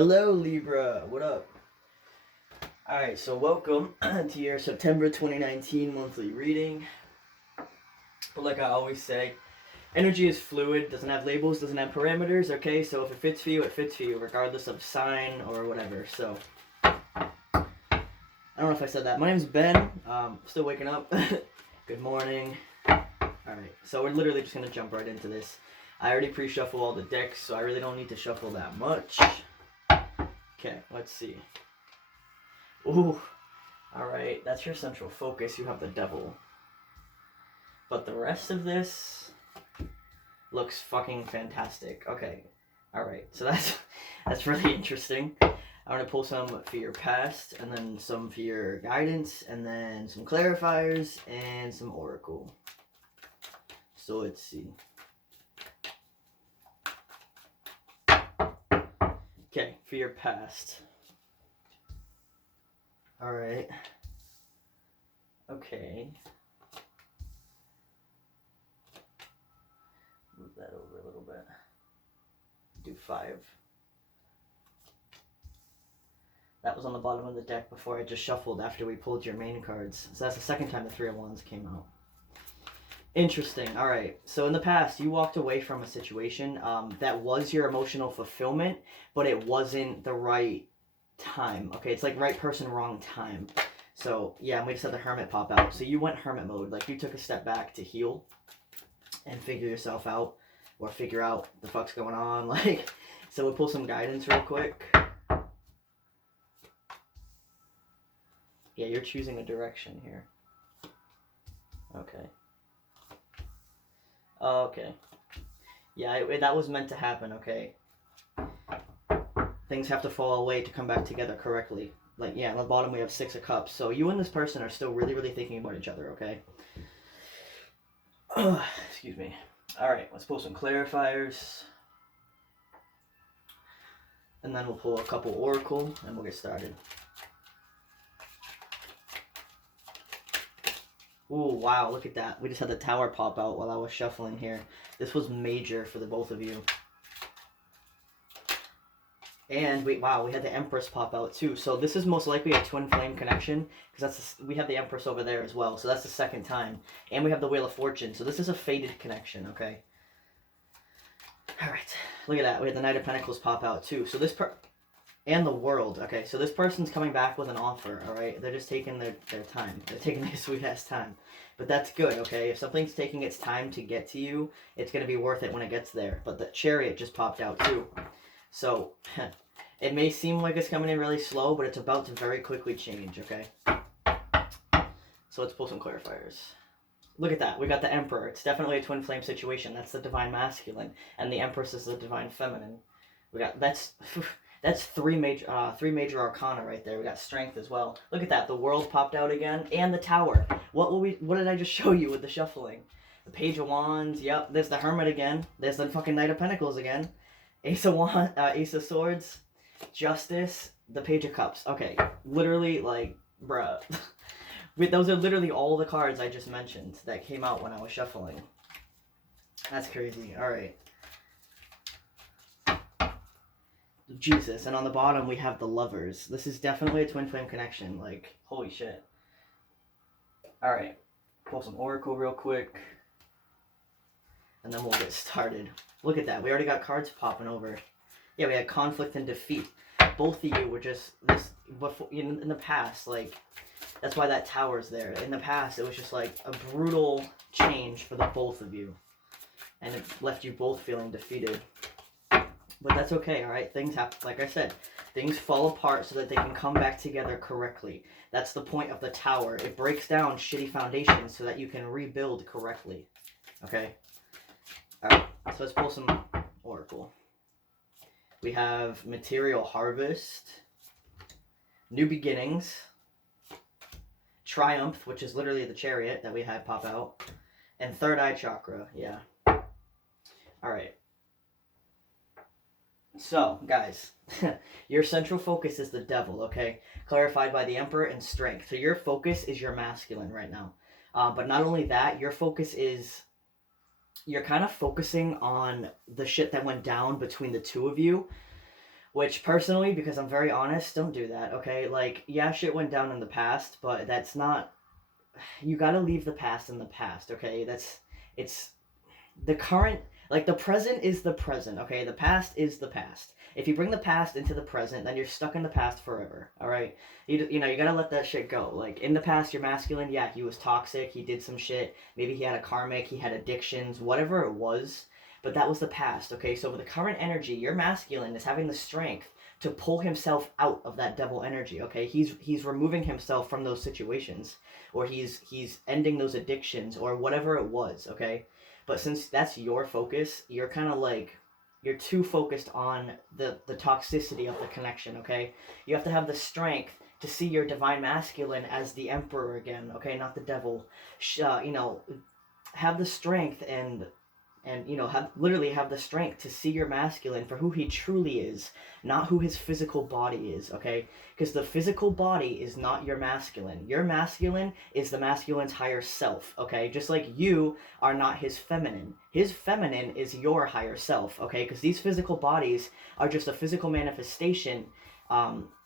Hello, Libra. What up? Alright, so welcome to your September 2019 monthly reading. But like I always say, energy is fluid, doesn't have labels, doesn't have parameters, okay? So if it fits for you, it fits for you, regardless of sign or whatever. So, I don't know if I said that. My name's Ben. Still waking up. Good morning. Alright, so we're literally just going to jump right into this. I already pre-shuffle all the decks, so I really don't need to shuffle that much. Okay, let's see. Ooh, alright, that's your central focus. You have the devil. But the rest of this looks fucking fantastic. Okay, alright, so that's really interesting. I'm going to pull some for your past, and then some for your guidance, and then some clarifiers, and some oracle. So let's see. Okay, for your past. Alright. Okay. Move that over a little bit. Do 5. That was on the bottom of the deck before I just shuffled after we pulled your main cards. So that's the second time the 3 of Wands came out. Interesting. Alright, so in the past, you walked away from a situation that was your emotional fulfillment, but it wasn't the right time. Okay, it's like right person, wrong time. So, yeah, and we just had the Hermit pop out. So you went Hermit mode. Like, you took a step back to heal and figure yourself out, or figure out the fuck's going on. Like, so we'll pull some guidance real quick. Yeah, you're choosing a direction here. Okay. Okay. Yeah, that was meant to happen, okay? Things have to fall away to come back together correctly. Like, yeah, on the bottom we have 6 of Cups. So you and this person are still really, really thinking about each other, okay? Excuse me. Alright, let's pull some clarifiers. And then we'll pull a couple oracle, and we'll get started. Ooh, wow, look at that. We just had the Tower pop out while I was shuffling here. This was major for the both of you. And we had the Empress pop out too. So this is most likely a twin flame connection, because we have the Empress over there as well. So that's the second time. And we have the Wheel of Fortune. So this is a fated connection, okay? Alright, look at that. We had the Knight of Pentacles pop out too. So and the World. Okay, so this person's coming back with an offer, alright? They're just taking their time. They're taking their sweet-ass time. But that's good, okay? If something's taking its time to get to you, it's going to be worth it when it gets there. But the Chariot just popped out too. So, it may seem like it's coming in really slow, but it's about to very quickly change, okay? So let's pull some clarifiers. Look at that. We got the Emperor. It's definitely a twin flame situation. That's the Divine Masculine. And the Empress is the Divine Feminine. We got, that's 3 major arcana right there. We got Strength as well. Look at that. The World popped out again. And the Tower. What did I just show you with the shuffling? The Page of Wands. Yep. There's the Hermit again. There's the fucking Knight of Pentacles again. Ace of Swords, Justice, the Page of Cups. Okay, literally, like, bruh. Those are literally all the cards I just mentioned that came out when I was shuffling. That's crazy. Alright. Jesus, and on the bottom we have the Lovers. This is definitely a twin flame connection. Like, holy shit. Alright, pull some oracle real quick. And then we'll get started. Look at that. We already got cards popping over. Yeah, we had conflict and defeat. Both of you were just this before in the past. Like, that's why that tower's there. In the past, it was just like a brutal change for the both of you, and it left you both feeling defeated. But that's okay. All right, things happen. Like I said, things fall apart so that they can come back together correctly. That's the point of the tower. It breaks down shitty foundations so that you can rebuild correctly. Okay. Alright, so let's pull some oracle. We have Material Harvest, New Beginnings, Triumph, which is literally the Chariot that we had pop out, and Third Eye Chakra, yeah. Alright. So, guys, your central focus is the devil, okay? Clarified by the Emperor and Strength. So your focus is your masculine right now. But not only that, your focus is... You're kind of focusing on the shit that went down between the two of you. Which personally, because I'm very honest, don't do that, okay? Like, yeah, shit went down in the past, but that's not, you gotta leave the past in the past, okay? It's the current, like the present is the present, okay? The past is the past. If you bring the past into the present, then you're stuck in the past forever, all right? You know, you gotta let that shit go. Like, in the past, you're masculine, yeah, he was toxic, he did some shit, maybe he had a karmic, he had addictions, whatever it was, but that was the past, okay? So with the current energy, your masculine is having the strength to pull himself out of that devil energy, okay? He's removing himself from those situations, or he's ending those addictions, or whatever it was, okay? But since that's your focus, you're kind of like, you're too focused on the toxicity of the connection, okay? You have to have the strength to see your divine masculine as the emperor again, okay? Not the devil. You know, have the strength and you know, have literally have the strength to see your masculine for who he truly is, not who his physical body is, okay? Because the physical body is not your masculine. Your masculine is the masculine's higher self, okay? Just like you are not his feminine. His feminine is your higher self, okay? Because these physical bodies are just a physical manifestation,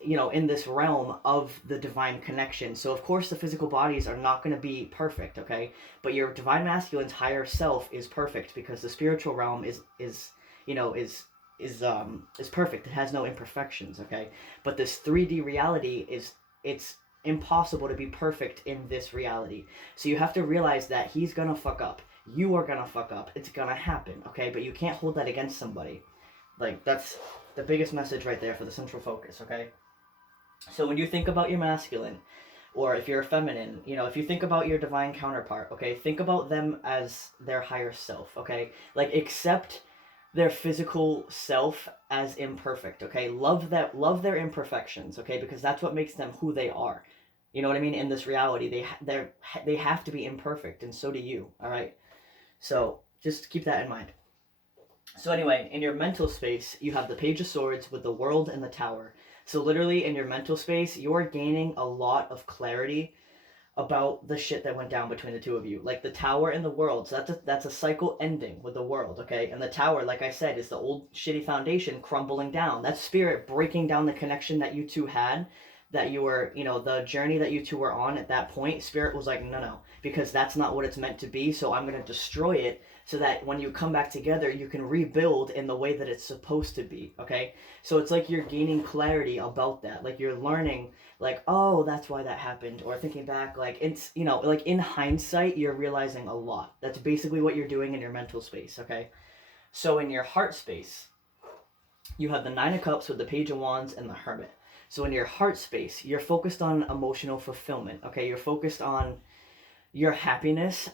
you know, in this realm of the divine connection. So of course the physical bodies are not going to be perfect, okay? But your divine masculine's higher self is perfect because the spiritual realm is you know is perfect. It has no imperfections, okay? But this 3D reality it's impossible to be perfect in this reality. So you have to realize that he's gonna fuck up. You are gonna fuck up. It's gonna happen, okay? But you can't hold that against somebody. Like, that's the biggest message right there for the central focus, okay? So when you think about your masculine, or if you're a feminine, you know, if you think about your divine counterpart, okay, think about them as their higher self, okay? Like, accept their physical self as imperfect, okay? Love their imperfections, okay? Because that's what makes them who they are. You know what I mean? In this reality, they have to be imperfect, and so do you, all right? So just keep that in mind. So anyway, in your mental space, you have the Page of Swords with the World and the Tower. So literally in your mental space, you're gaining a lot of clarity about the shit that went down between the two of you. Like the Tower and the World. So that's a cycle ending with the World, okay? And the Tower, like I said, is the old shitty foundation crumbling down. That's spirit breaking down the connection that you two had, that you were, you know, the journey that you two were on at that point. Spirit was like, no, because that's not what it's meant to be, so I'm going to destroy it so that when you come back together, you can rebuild in the way that it's supposed to be, okay? So it's like you're gaining clarity about that. Like you're learning, like, oh, that's why that happened. Or thinking back, like, it's, you know, like in hindsight, you're realizing a lot. That's basically what you're doing in your mental space, okay? So in your heart space, you have the Nine of Cups with the Page of Wands and the Hermit. So in your heart space, you're focused on emotional fulfillment, okay? You're focused on your happiness,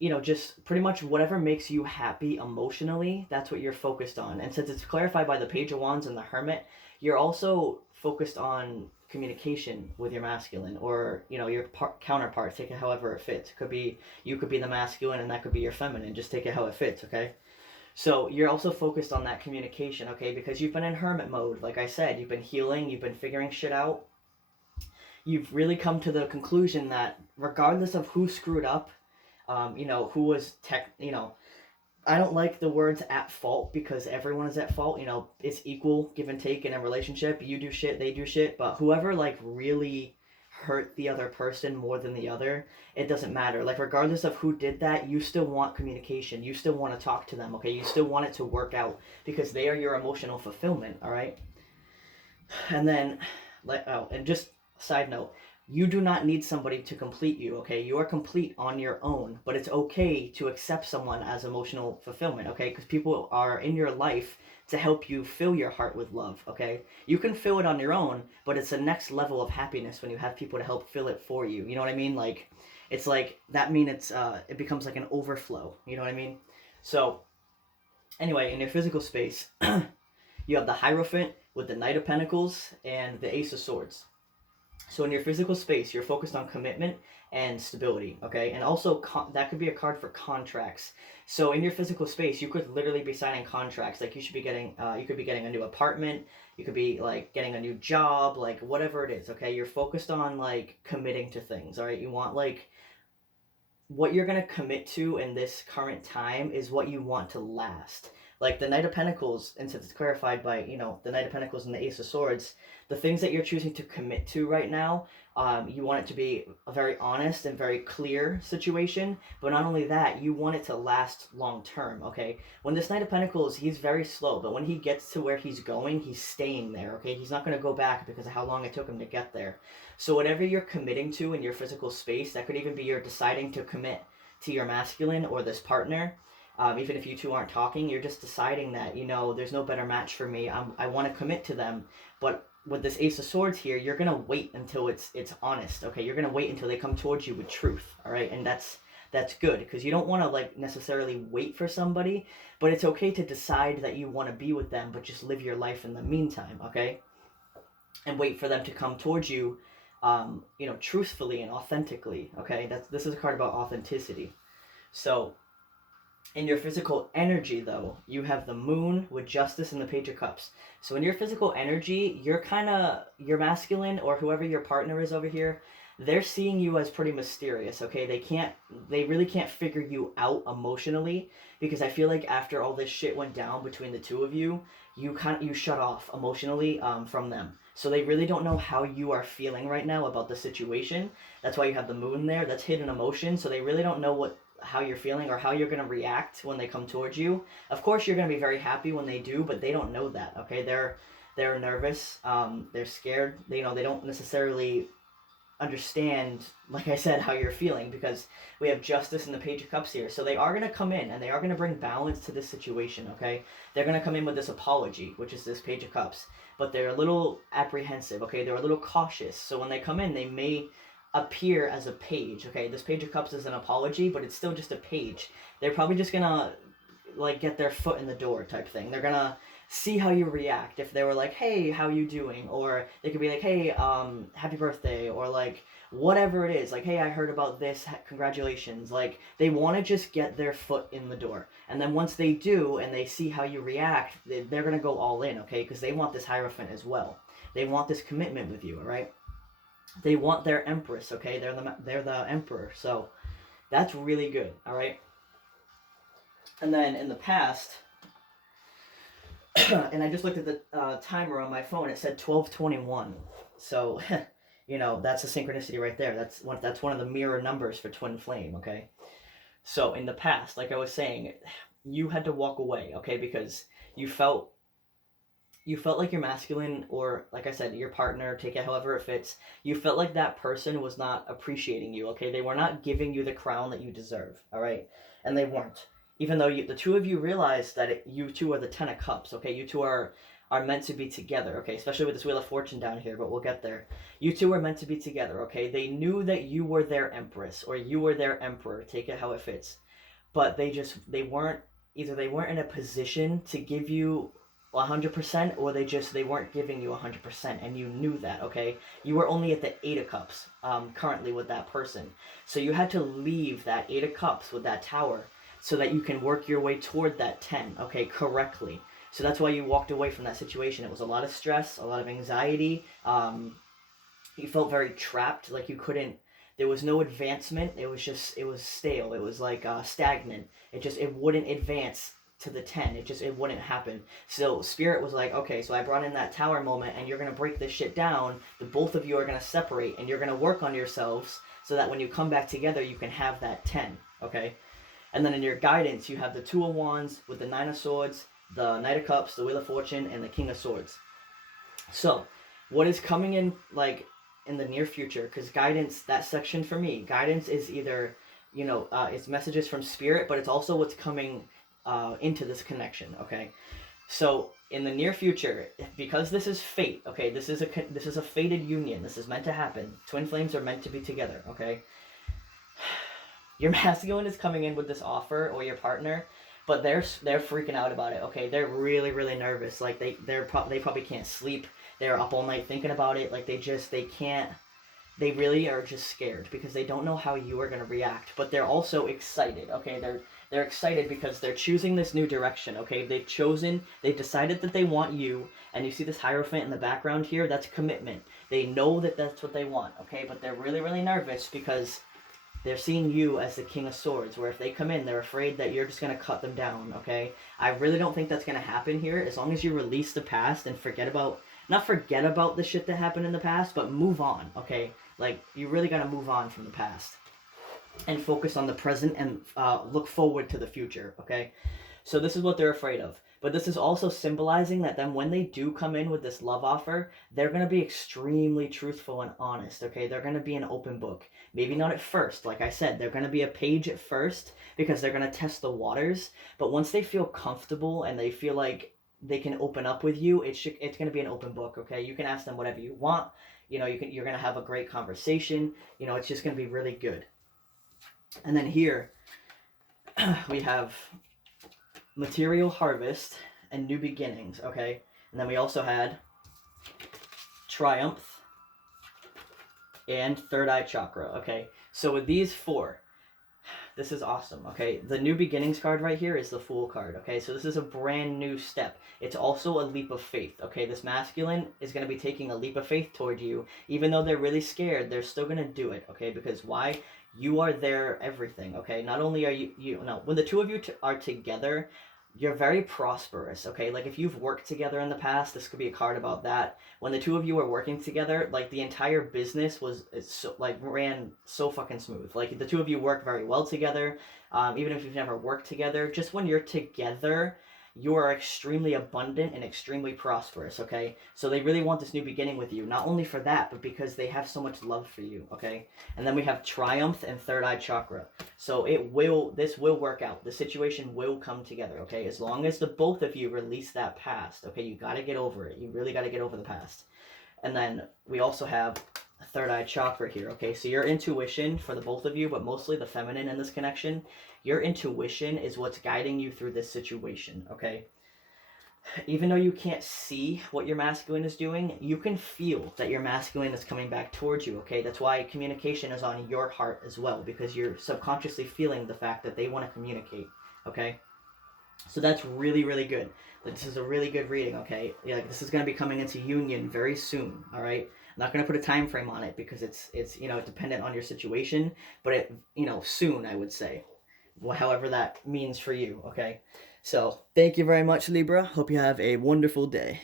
you know, just pretty much whatever makes you happy emotionally, that's what you're focused on. And since it's clarified by the Page of Wands and the Hermit, you're also focused on communication with your masculine, or, you know, your counterpart. Take it however it fits. It could be, you could be the masculine and that could be your feminine. Just take it how it fits, okay? So you're also focused on that communication, okay? Because you've been in hermit mode. Like I said, you've been healing, you've been figuring shit out. You've really come to the conclusion that regardless of who screwed up, you know, who was you know, I don't like the words at fault because everyone is at fault. You know, it's equal give and take in a relationship. You do shit, they do shit, but whoever like really hurt the other person more than the other, it doesn't matter. Like regardless of who did that, you still want communication. You still want to talk to them, okay? You still want it to work out because they are your emotional fulfillment, all right? And then like, oh, and just side note, you do not need somebody to complete you, okay? You are complete on your own, but it's okay to accept someone as emotional fulfillment, okay? Because people are in your life to help you fill your heart with love, okay? You can fill it on your own, but it's a next level of happiness when you have people to help fill it for you. You know what I mean? Like, it's like, that mean it's, it becomes like an overflow. You know what I mean? So, anyway, in your physical space, you have the Hierophant with the Knight of Pentacles and the Ace of Swords. So in your physical space, you're focused on commitment and stability, okay? And also, that could be a card for contracts. So in your physical space, you could literally be signing contracts. Like you should be getting, you could be getting a new apartment. You could be like getting a new job, like whatever it is, okay? You're focused on like committing to things, all right? You want like, what you're going to commit to in this current time is what you want to last. Like the Knight of Pentacles, and since it's clarified by, you know, the Knight of Pentacles and the Ace of Swords, the things that you're choosing to commit to right now, you want it to be a very honest and very clear situation, but not only that, you want it to last long term, okay? When this Knight of Pentacles, he's very slow, but when he gets to where he's going, he's staying there, okay? He's not going to go back because of how long it took him to get there. So whatever you're committing to in your physical space, that could even be you're deciding to commit to your masculine or this partner. Even if you two aren't talking, you're just deciding that, you know, there's no better match for me. I want to commit to them, but with this Ace of Swords here, you're gonna wait until it's honest. Okay, you're gonna wait until they come towards you with truth. All right, and that's good, because you don't want to like necessarily wait for somebody, but it's okay to decide that you want to be with them, but just live your life in the meantime. Okay, and wait for them to come towards you, you know, truthfully and authentically. Okay, this is a card about authenticity. So in your physical energy, though, you have the Moon with Justice and the Page of Cups. So in your physical energy, you're kind of, your masculine or whoever your partner is over here, they're seeing you as pretty mysterious, okay? They really can't figure you out emotionally, because I feel like after all this shit went down between the two of you, you shut off emotionally from them. So they really don't know how you are feeling right now about the situation. That's why you have the Moon there. That's hidden emotion. So they really don't know how you're feeling or how you're going to react when they come towards you. Of course, you're going to be very happy when they do, but they don't know that, okay? They're nervous. They're scared. They don't necessarily understand, like I said, how you're feeling, because we have Justice and the Page of Cups here. So they are going to come in and they are going to bring balance to this situation, okay? They're going to come in with this apology, which is this Page of Cups, but they're a little apprehensive, okay? They're a little cautious. So when they come in, they may appear as a page, okay? This Page of Cups is an apology, but it's still just a page. They're probably just gonna like get their foot in the door type thing. They're gonna see how you react. If they were like, hey, how you doing? Or they could be like, hey, happy birthday, or like whatever it is, like, hey, I heard about this, congratulations. Like, they want to just get their foot in the door, and then once they do and they see how you react, they're gonna go all in, okay? Because they want this Hierophant as well. They want this commitment with you, all right? They want their Empress, okay? They're the Emperor, so that's really good, all right? And then in the past, and I just looked at the timer on my phone. It said 12:21. So, you know, that's a synchronicity right there. That's one of the mirror numbers for twin flame, okay? So in the past, like I was saying, you had to walk away, okay? Because you felt like your masculine, or like I said, your partner, take it however it fits, you felt like that person was not appreciating you, okay? They were not giving you the crown that you deserve, all right? And they weren't. Even though the two of you realized that you two are the Ten of Cups, okay? You two are meant to be together, okay? Especially with this Wheel of Fortune down here, but we'll get there. You two are meant to be together, okay? They knew that you were their Empress, or you were their Emperor, take it how it fits. But they weren't in a position to give you 100%, or they weren't giving you 100%, and you knew that, okay? You were only at the Eight of Cups currently with that person. So you had to leave that Eight of Cups with that Tower so that you can work your way toward that 10, okay, correctly. So that's why you walked away from that situation. It was a lot of stress, a lot of anxiety. You felt very trapped, like you couldn't, there was no advancement. It was stale. It was like stagnant. It wouldn't advance to the 10. It wouldn't happen. So Spirit was like, okay, so I brought in that Tower moment, and you're going to break this shit down. The both of you are going to separate, and you're going to work on yourselves so that when you come back together, you can have that 10, okay? And then in your guidance, you have the Two of Wands with the Nine of Swords, the Knight of Cups, the Wheel of Fortune, and the King of Swords. So what is coming in, like, in the near future, because guidance, that section for me, guidance is either, you know, it's messages from Spirit, but it's also what's coming into this connection, okay? So in the near future, because this is fate, okay, this is a fated union. This is meant to happen. Twin flames are meant to be together, okay? Your masculine is coming in with this offer, or your partner, but they're freaking out about it, okay? They're really, really nervous. Like they probably can't sleep. They're up all night thinking about it. Like they really are just scared because they don't know how you are going to react, but they're also excited, okay? They're excited because they're choosing this new direction, okay? They've decided that they want you, and you see this Hierophant in the background here, that's commitment. They know that that's what they want, okay? But they're really, really nervous because They're seeing you as the King of Swords, where if they come in, they're afraid that you're just going to cut them down, okay? I really don't think that's going to happen here, as long as you release the past and not forget about the shit that happened in the past, but move on, okay? Like, you really got to move on from the past and focus on the present and look forward to the future, okay? So this is what they're afraid of. But this is also symbolizing that then when they do come in with this love offer, they're going to be extremely truthful and honest, okay? They're going to be an open book. Maybe not at first, like I said, they're going to be a page at first because they're going to test the waters. But once they feel comfortable and they feel like they can open up with you, it's going to be an open book, okay? You can ask them whatever you want. You know, you're going to have a great conversation. You know, it's just going to be really good. And then here we have material harvest and new beginnings, okay? And then we also had triumph and third eye chakra, okay? So with these four, this is awesome, okay? The new beginnings card right here is the Fool card, okay? So this is a brand new step. It's also a leap of faith, okay? This masculine is going to be taking a leap of faith toward you. Even though they're really scared, they're still going to do it, okay? Because why? You are their everything, okay? Not only are you no, when the two of you are together, you're very prosperous, okay? Like, if you've worked together in the past, this could be a card about that. When the two of you are working together, like, the entire business ran so fucking smooth. Like, the two of you work very well together, even if you've never worked together. Just when you're together, you are extremely abundant and extremely prosperous, okay? So they really want this new beginning with you, not only for that, but because they have so much love for you, okay? And then we have triumph and third eye chakra. So this will work out. The situation will come together, okay? As long as the both of you release that past, okay? You got to get over it. You really got to get over the past. And then we also have third eye chakra here, okay? So your intuition for the both of you, but mostly the feminine in this connection, your intuition is what's guiding you through this situation, okay? Even though you can't see what your masculine is doing, you can feel that your masculine is coming back towards you, okay? That's why communication is on your heart as well, because you're subconsciously feeling the fact that they want to communicate, okay? So that's really, really good. This is a really good reading, okay? Yeah, this is going to be coming into union very soon, all right? I'm not going to put a time frame on it because it's dependent on your situation, but soon, I would say. However that means for you, okay? So, thank you very much, Libra. Hope you have a wonderful day.